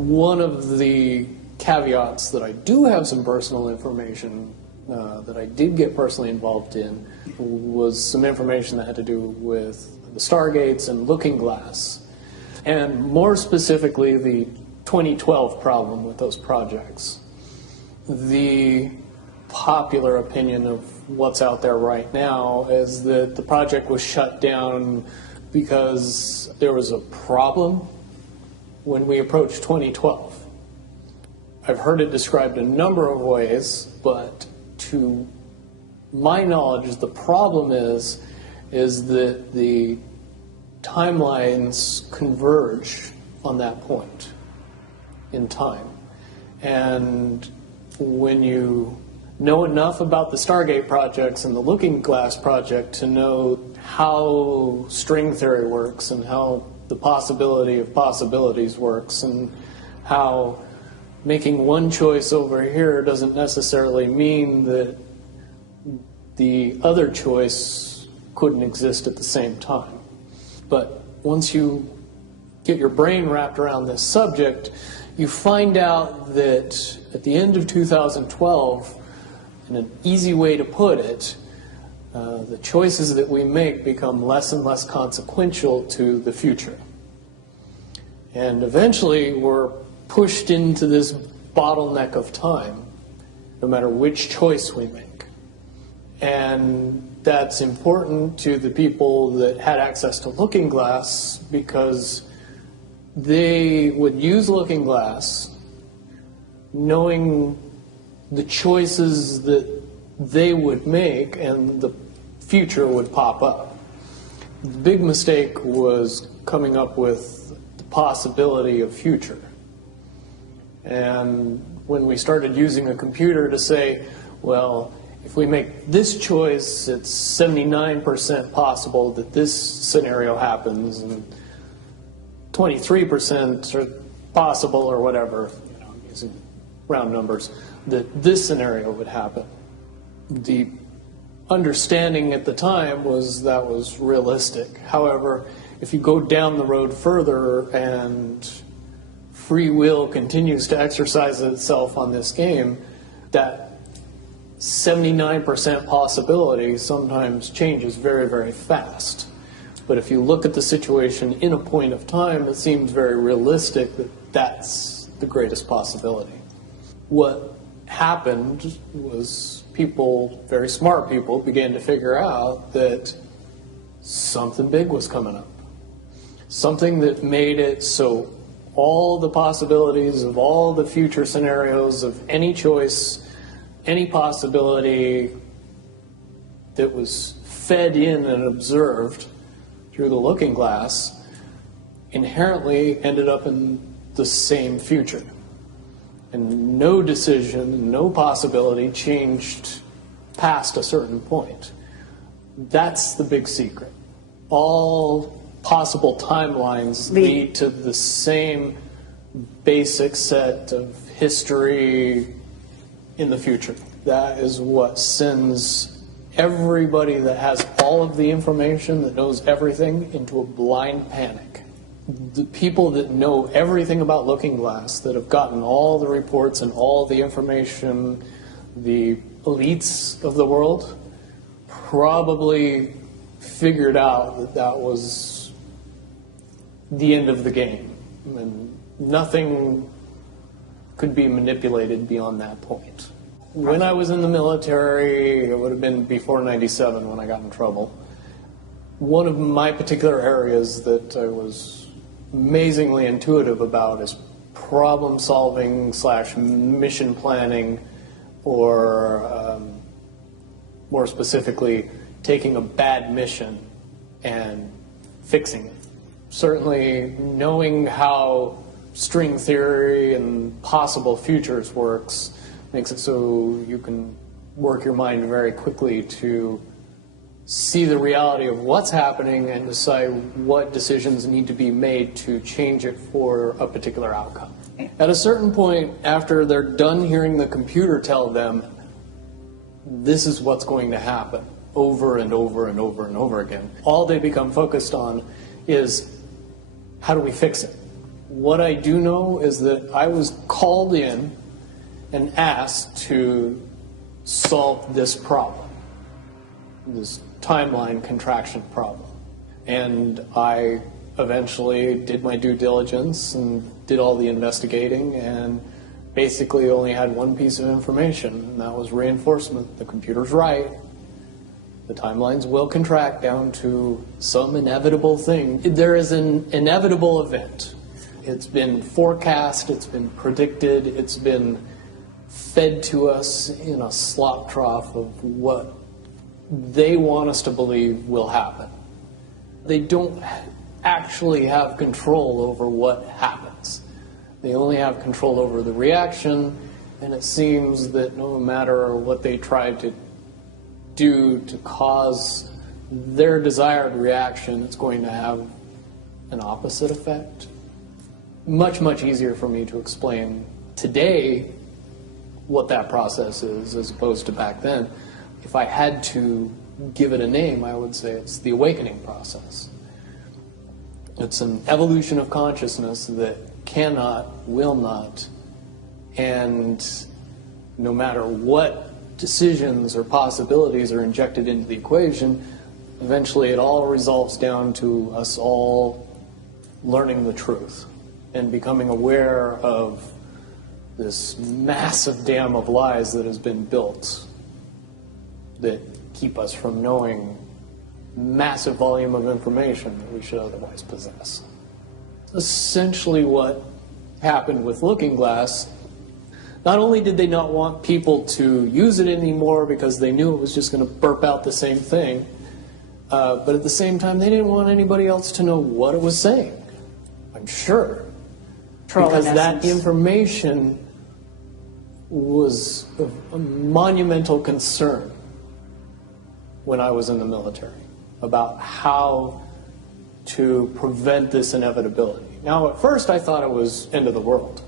One of the caveats that I do have some personal information that I did get personally involved in was some information that had to do with the Stargates and Looking Glass, and more specifically the 2012 problem with those projects. The popular opinion of what's out there right now is that the project was shut down because there was a problem when we approached 2012. I've heard it described a number of ways, but to my knowledge, the problem is that the timelines converge on that point in time. And when you know enough about the Stargate projects and the Looking Glass project to know how string theory works and how the possibility of possibilities works and how making one choice over here doesn't necessarily mean that the other choice couldn't exist at the same time. But once you get your brain wrapped around this subject, you find out that at the end of 2012, in an easy way to put it, the choices that we make become less and less consequential to the future. And eventually we're pushed into this bottleneck of time, no matter which choice we make. And that's important to the people that had access to Looking Glass because they would use Looking Glass knowing the choices that they would make and the future would pop up. The big mistake was coming up with the possibility of future. And when we started using a computer to say, well, if we make this choice, it's 79% possible that this scenario happens, and 23% are possible, or whatever, using round numbers, that this scenario would happen. The understanding at the time was that was realistic. However, if you go down the road further and free will continues to exercise itself on this game, that 79% possibility sometimes changes very, very fast. But if you look at the situation in a point of time, it seems very realistic that that's the greatest possibility. What happened was people, very smart people, began to figure out that something big was coming up. Something that made it so all the possibilities of all the future scenarios of any choice, any possibility that was fed in and observed through the Looking Glass inherently ended up in the same future. And no decision, no possibility changed past a certain point. That's the big secret. All possible timelines lead to the same basic set of history in the future. That is what sends everybody that has all of the information, that knows everything, into a blind panic. The people that know everything about Looking Glass, that have gotten all the reports and all the information, the elites of the world, probably figured out that that was the end of the game, and nothing could be manipulated beyond that point. When I was in the military, it would have been before '97 when I got in trouble. One of my particular areas that I was amazingly intuitive about is problem solving / mission planning, or more specifically, taking a bad mission and fixing it. Certainly knowing how string theory and possible futures works makes it so you can work your mind very quickly to see the reality of what's happening and decide what decisions need to be made to change it for a particular outcome. At a certain point, after they're done hearing the computer tell them this is what's going to happen over and over and over and over again, all they become focused on is how do we fix it? What I do know is that I was called in and asked to solve this problem, this timeline contraction problem. And I eventually did my due diligence and did all the investigating and basically only had one piece of information, and that was reinforcement. The computer's right. The timelines will contract down to some inevitable thing. There is an inevitable event. It's been forecast, it's been predicted, it's been fed to us in a slop trough of what they want us to believe will happen. They don't actually have control over what happens. They only have control over the reaction, and it seems that no matter what they try to do to cause their desired reaction, it's going to have an opposite effect. Much, much easier for me to explain today what that process is as opposed to back then. If I had to give it a name, I would say it's the awakening process. It's an evolution of consciousness that cannot, will not, and no matter what decisions or possibilities are injected into the equation, eventually it all resolves down to us all learning the truth and becoming aware of this massive dam of lies that has been built that keep us from knowing massive volume of information that we should otherwise possess. Essentially what happened with Looking Glass, not only did they not want people to use it anymore because they knew it was just going to burp out the same thing, but at the same time they didn't want anybody else to know what it was saying, I'm sure. Because that information was of a monumental concern when I was in the military about how to prevent this inevitability. Now, at first I thought it was end of the world.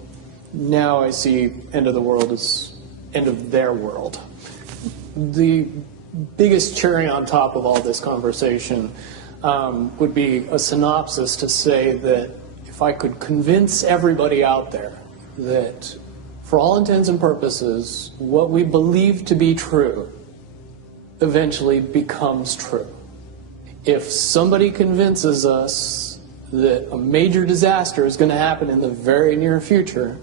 Now I see end of the world as end of their world. The biggest cherry on top of all this conversation would be a synopsis to say that if I could convince everybody out there that for all intents and purposes, what we believe to be true eventually becomes true. If somebody convinces us that a major disaster is going to happen in the very near future,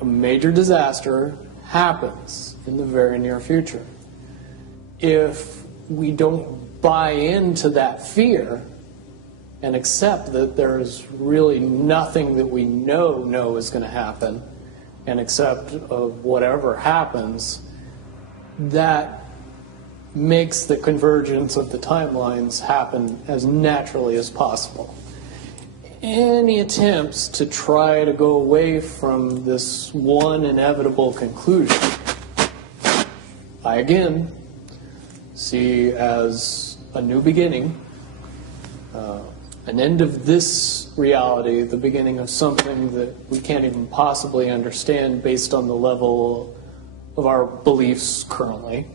a major disaster happens in the very near future. If we don't buy into that fear and accept that there's really nothing that we know is going to happen, and accept of whatever happens, that makes the convergence of the timelines happen as naturally as possible. Any attempts to try to go away from this one inevitable conclusion, I again see as a new beginning, an end of this reality, the beginning of something that we can't even possibly understand based on the level of our beliefs currently.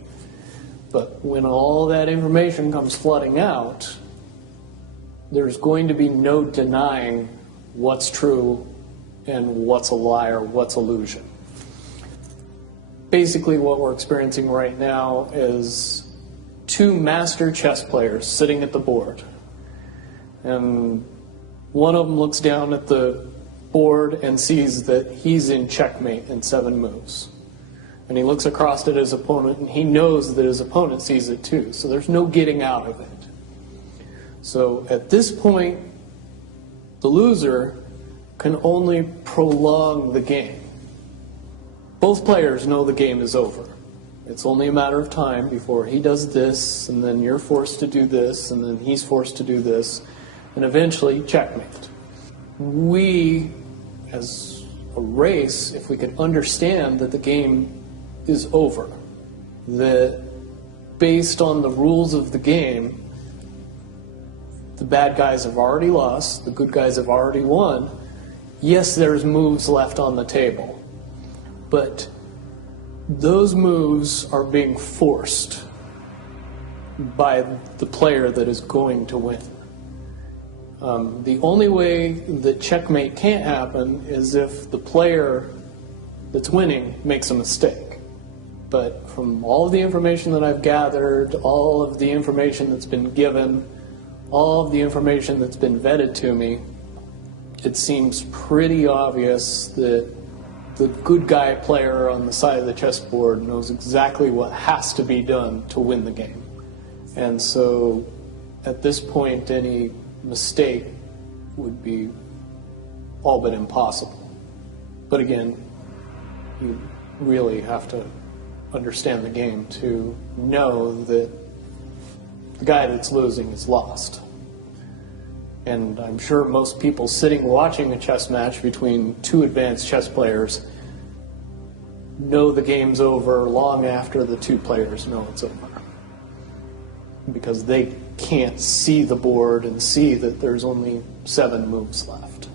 But when all that information comes flooding out, there's going to be no denying what's true and what's a lie or what's illusion. Basically what we're experiencing right now is two master chess players sitting at the board. And one of them looks down at the board and sees that he's in checkmate in 7 moves. And he looks across at his opponent and he knows that his opponent sees it too. So there's no getting out of it. So at this point, the loser can only prolong the game. Both players know the game is over. It's only a matter of time before he does this, and then you're forced to do this, and then he's forced to do this, and eventually checkmate. We, as a race, if we could understand that the game is over, that based on the rules of the game, the bad guys have already lost, the good guys have already won. Yes, there's moves left on the table, but those moves are being forced by the player that is going to win. The only way that checkmate can't happen is if the player that's winning makes a mistake. But from all of the information that I've gathered, all of the information that's been given, all of the information that's been vetted to me, it seems pretty obvious that the good guy player on the side of the chessboard knows exactly what has to be done to win the game. And so at this point, any mistake would be all but impossible. But again, you really have to understand the game to know that the guy that's losing is lost. And I'm sure most people sitting watching a chess match between two advanced chess players know the game's over long after the two players know it's over, because they can't see the board and see that there's only 7 moves left.